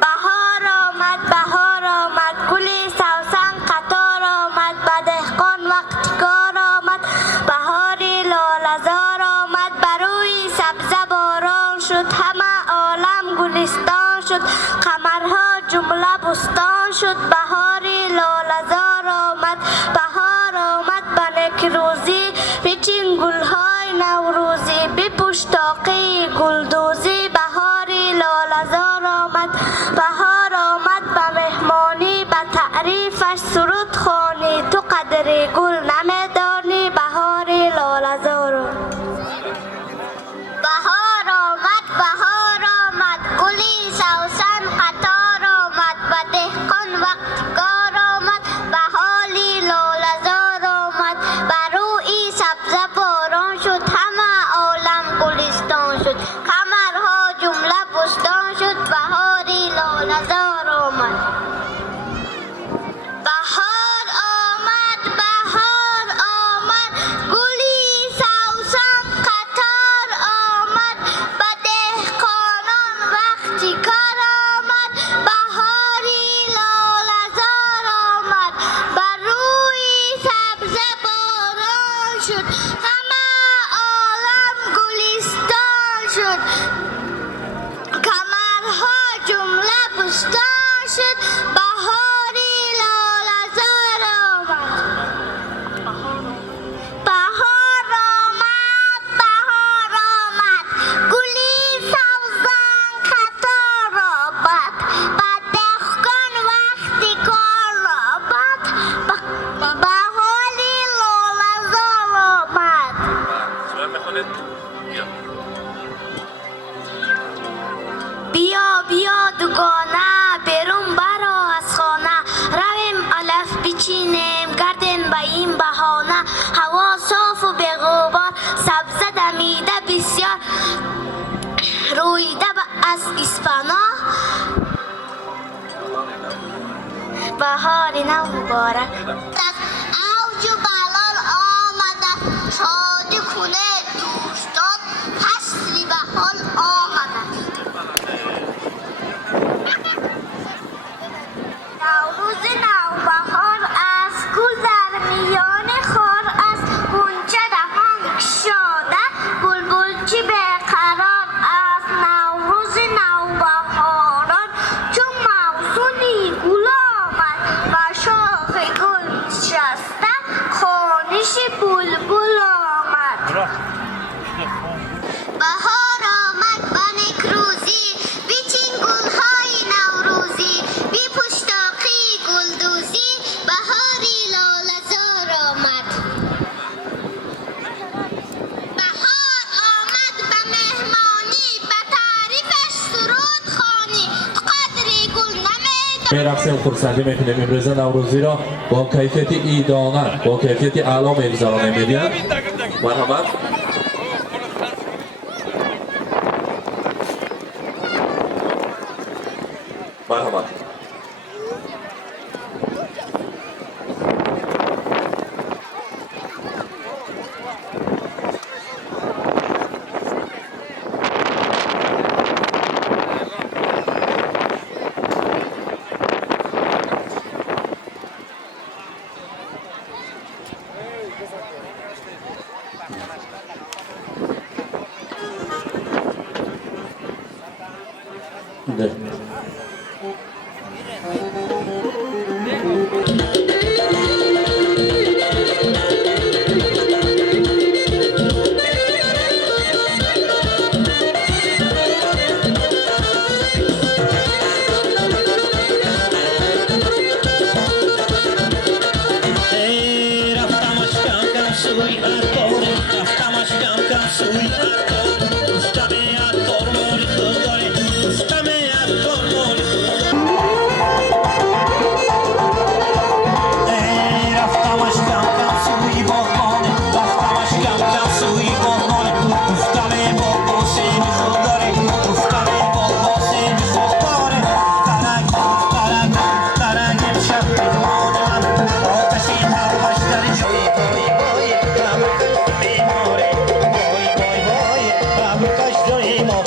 بهار آمد گلی سوسن قطار آمد به دهقان وقتی کار آمد بهاری لاله‌زار آمد بر روی سبزه باران شد همه عالم گلستان شد قمرها جمله بستان شد بهاری لاله‌زار آمد بهار آمد به نکروزی بچین گلهای نوروزی بپوش تاقی گلدوزی بهاری لاله‌زار آمد بهار آمد به مهمانی به تعریفش سرود خوانی تو قدر گل نمیدانی بهاری لاله‌زار بهار آمد گلی سوسن قطار آمد به دهقان وقت کار آمد بهاری لاله‌زار آمد بر روی سبزه باران شد همه عالم گلستان شد قمرها جمله بستان شد بهاری لاله‌زار آمد بهار آمد گلی سوسن قطار آمد به دهقانان وقتی کار آمد بهاری لاله‌زار آمد بر روی سبزه باران شد همه عالم گلستان شد کمرها جمله بستان شد بهاری لاله‌زار آمد بهار آمد گلی سوسن قطار آمد به دهقان وقتی کار آمد بهاری لاله‌زار آمد بیا دوگانه برون برا از خانه رویم علف بچینیم گردیم به این بهانه هوا صاف و بغبار سبزه دمیده بسیار رویده از اسفناه بهار نو مبارک اوج و بلال آمده شادی کنه دوستان فصلی بهار آمده نوروز نوبهار است گل در میان خار است غنچه دهان گشاده بلبل چه بیقرار است نوروز نوبهاران چون موسمی گل آمد و شاخ گل نشسته خوانش بلبل آمد بهار آمد به نکروزی بچین گلهای نوروزی بپوش تاقی گلدوزی بهاری لاله‌زار آمد بهار آمد به مهمانی به تعریفش سرود خوانی قدر گل نمیدانی رقص خورسندی میکنیم امروز نوروزی را با کیفیت ایدانه با کیفیت اعلا میگذرانیم میدیم مرحمت مرحمت رفتم اشکم کم سوی اتار رفتم اشکم کم سوی اتار دوستم اتار مولی خود داره دوستم اتار مولی خود داره رفتم اشکم کم سوی باغبانه رفتم اشکم کم سوی باغبانه دوستم باغبان سیمی خود داره دوستم باغبان سیمی خود داره ترک ترک ترک امشب میهمان من آتشی هواش در جوی بای بای بابکش بیماره بای بای بای بابکش جوی ما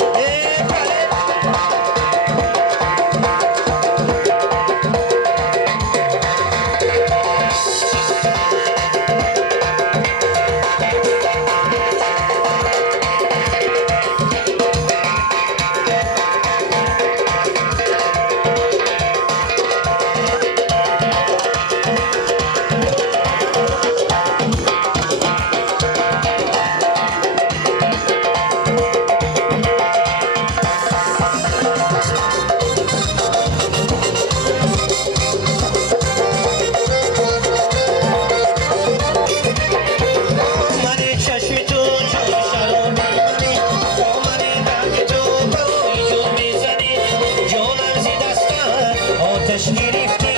آتش گرفتی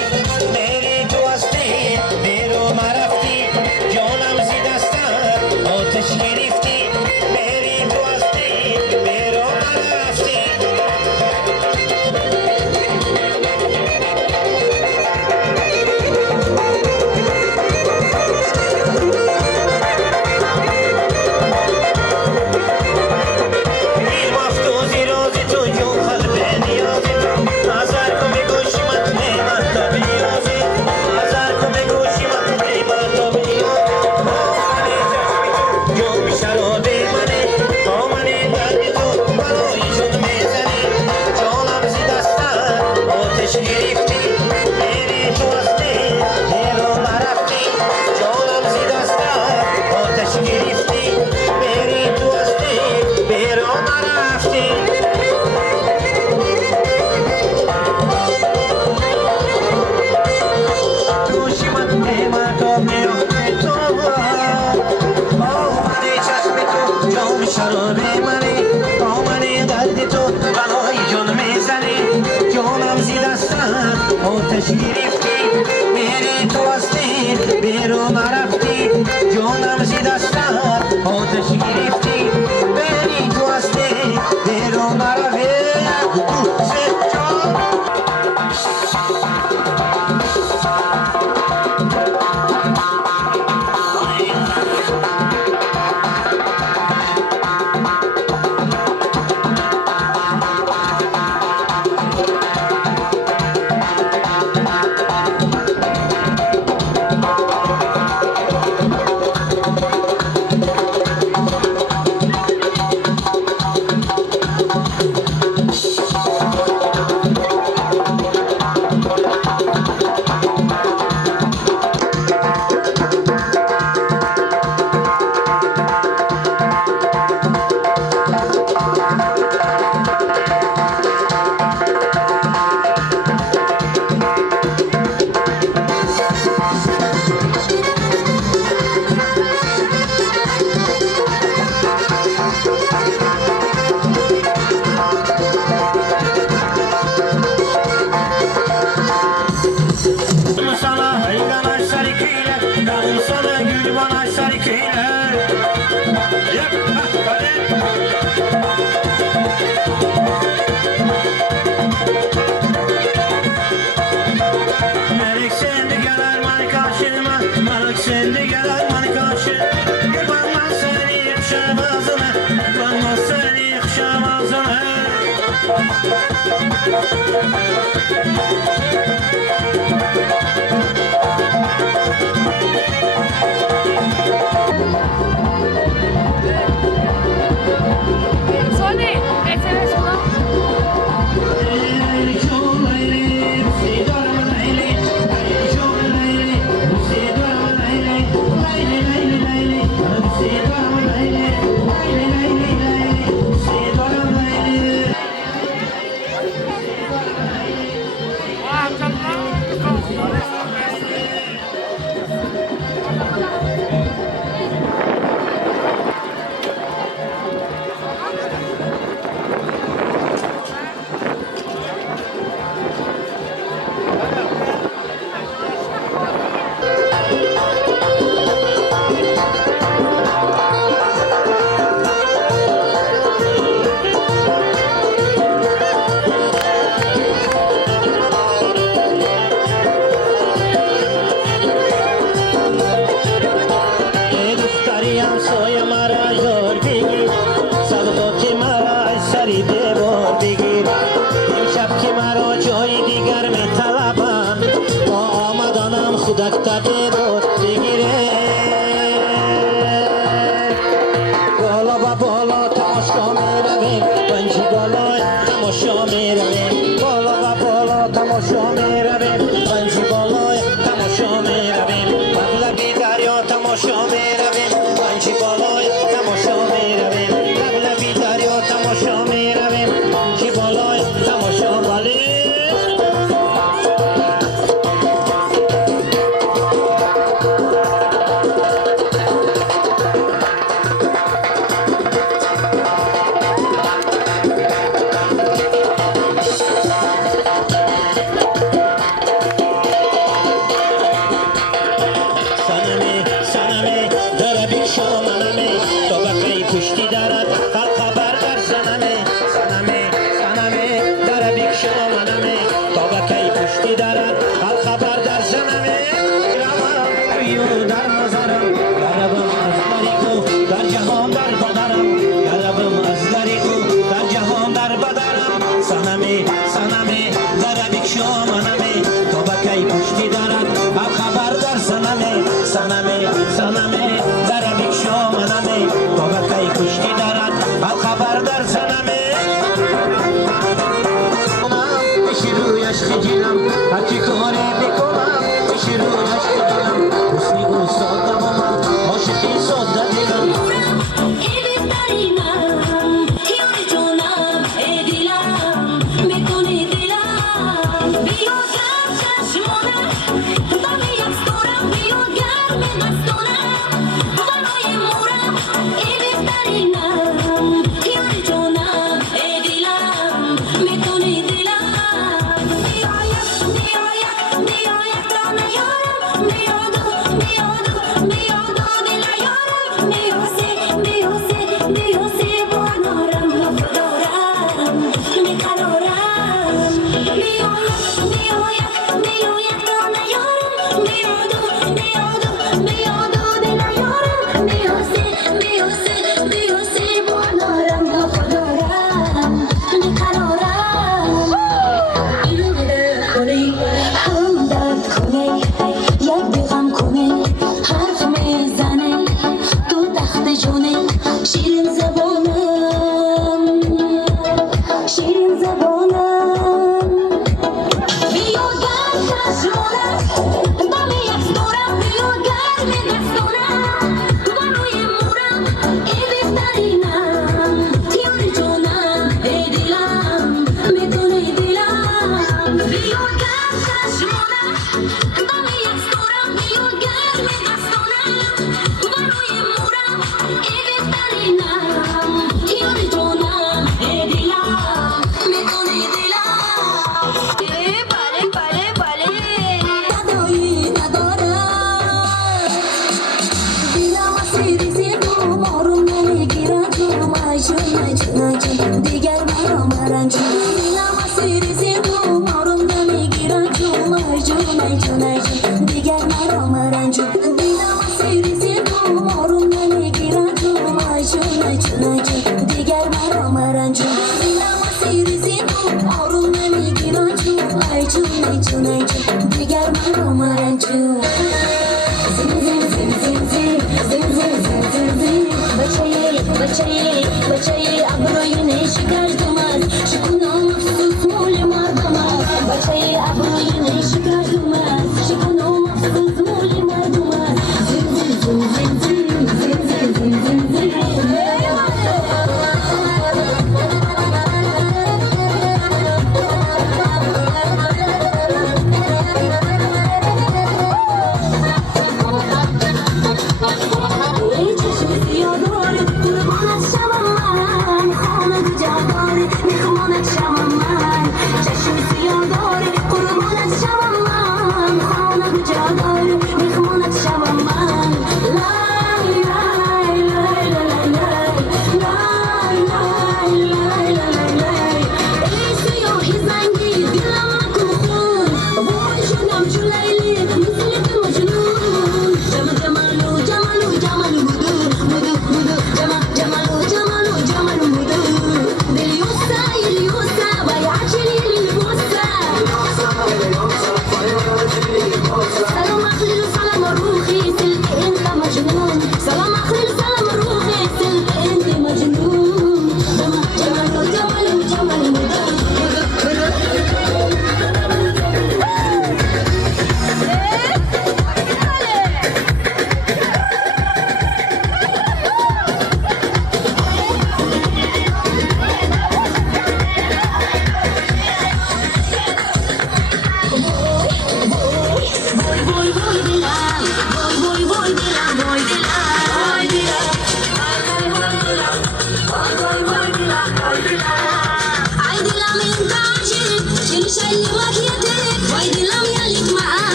میری تو هستی بیرون نرفتی جانم زی دستم آتش گرفتی میری تو هستی بیرون نرفتی در جهان در بدرم گربم از در او در جهان در بدرم سنمی در بکشو منمی تو بکی پشتی دارد او خبر در سنمی در بکشو منمی تو بکی پشتی دارد او خبر در سنمی رویش خجیرم هرچی کاری بکنم پیش رویش خجیرم حسنی او ساده و من عاشقی ساده دیدم Shama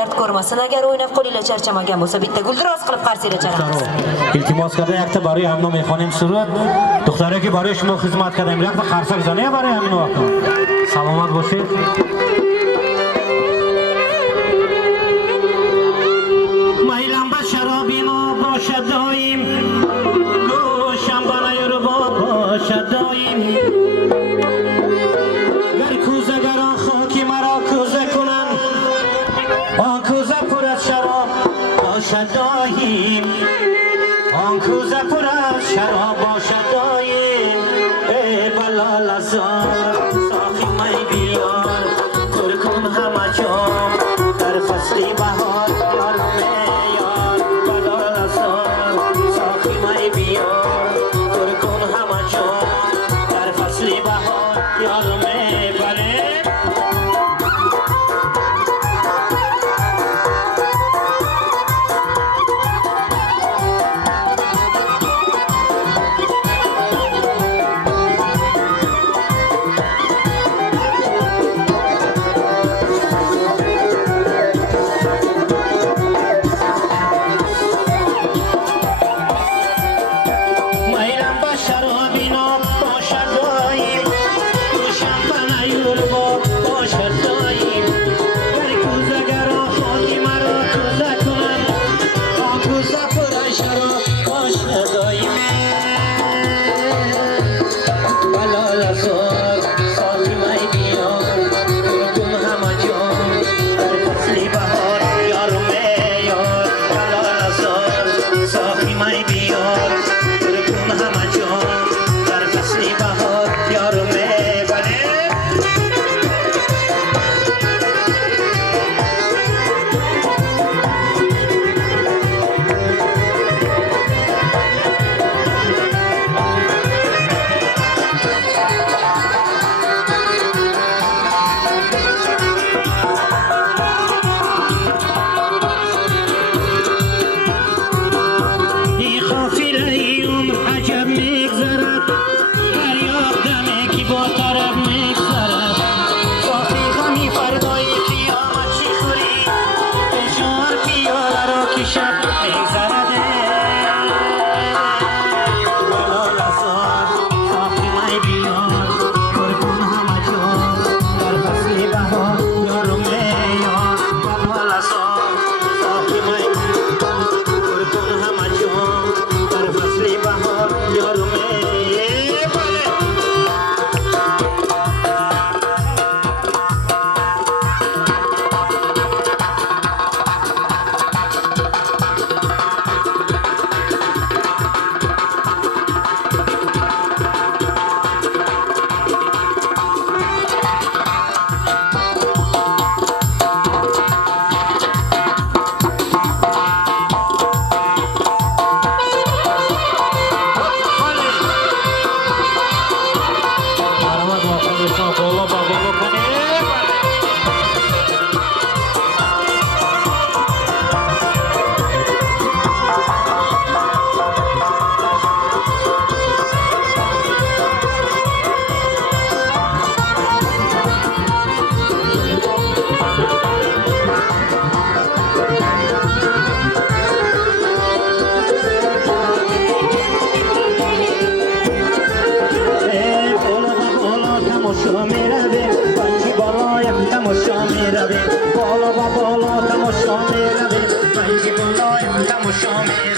dard ko'rmasin. Agar o'ynab qo'linglar charchamagan bo'lsa, bitta guldiroz qilib qarsinglar charamiz. iltimos کرده یک تا برای همون میخوانیم سرود دختره که برای شما خدمت کردیم یک تا قرصک زنه برای همین وقت سلامت باشید میلم به شرابی ما باشد دایم گوشم به نیربا باشد دایم گر کوزه گران خاکی مرا کوزه کنن آن کوزه پر از شراب باشد دایم آن کوزه پر از شراب باشد دایم ای بلال ازار ساقی می بیار پر کن همه جام در فصل بهار یار میار بلال ازار ساقی می بیار پر کن همه جام در فصل بهار یار میبره غمه کی با طرف میگذرد ساخی غمی فردای قیامت چی خوری بشار پیاله را که شب میگذرده بالا لحظات ساخی مای بیار کرکن همه جا در فصل بهار یارم میار بالا لحظات ساخی مای بیار کرکن همه جا در فصل بهار یارم میار Arvad va xudiston qo'llab bog'lab qani. بالا تماشا میروه بچی بالایم تماشا میروه بالا تماشا میروه بچی بالایم تماشا میروه